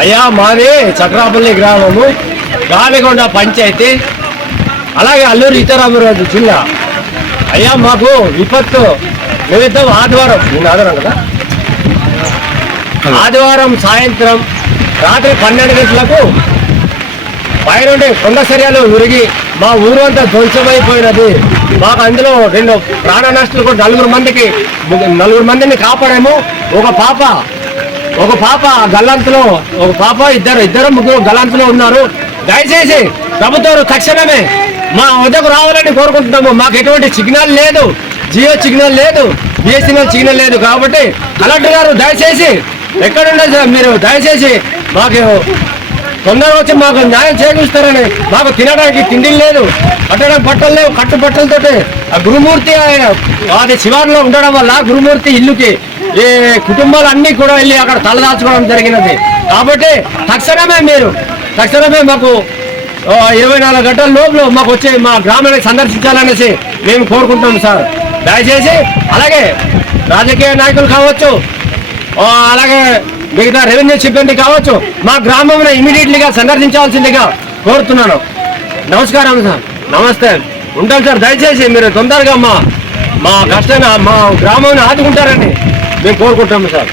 అయ్యా మాది చక్రాపల్లి గ్రామము గాలిగొండ పంచాయతీ అలాగే అల్లూరు సీతారామరాజు జిల్లా. అయ్యా మాకు విపత్తు నిమిత్తం ఆదివారం నేను ఆదివారం కదా? ఆదివారం సాయంత్రం రాత్రి పన్నెండు గంటలకు పైనుండి కొండ చర్యలు ఉరిగి మా ఊరు అంతా ధ్వంసమైపోయినది. మాకు అందులో రెండు ప్రాణ నష్టాలు కూడా నలుగురు మందికి నలుగురు మందిని కాపాడాము. ఒక పాప ఒక పాప గల్లంతులో ఒక పాప ఇద్దరు ఇద్దరు ముగ్గురు గల్లంతులో ఉన్నారు. దయచేసి ప్రభుత్వం తక్షణమే మా వద్దకు రావాలని కోరుకుంటున్నాము. మాకు ఎటువంటి సిగ్నల్ లేదు జియో సిగ్నల్ లేదు బిఎస్ఎన్ఎల్ సిగ్నల్ లేదు కాబట్టి కలెక్టర్ గారు దయచేసి ఎక్కడుండే సార్ మీరు దయచేసి మాకు తొందరగా వచ్చి మాకు న్యాయం చేకూరుస్తారని మాకు తినడానికి తిండి లేదు కట్టడం బట్టలు లేవు కట్టు బట్టలతోటి ఆ గురుమూర్తి ఆయన అది శివారులో ఉండడం వల్ల గురుమూర్తి ఇల్లుకి ఈ కుటుంబాలు అన్ని కూడా వెళ్ళి అక్కడ తలదాచుకోవడం జరిగినది. కాబట్టి తక్షణమే మీరు తక్షణమే మాకు ఇరవై నాలుగు గంటల లోపల మాకు వచ్చి మా గ్రామాన్ని సందర్శించాలనేసి మేము కోరుకుంటున్నాం సార్. దయచేసి అలాగే రాజకీయ నాయకులు కావచ్చు అలాగే మిగతా రెవెన్యూ సిబ్బంది కావచ్చు మా గ్రామంలో ఇమీడియట్లీగా సందర్శించాల్సిందిగా కోరుతున్నాను. నమస్కారం సార్. నమస్తే. ఉంటాను సార్. దయచేసి మీరు తొందరగా మా మా కష్టంగా మా గ్రామాన్ని ఆదుకుంటారని మేము కోరుకుంటాము సార్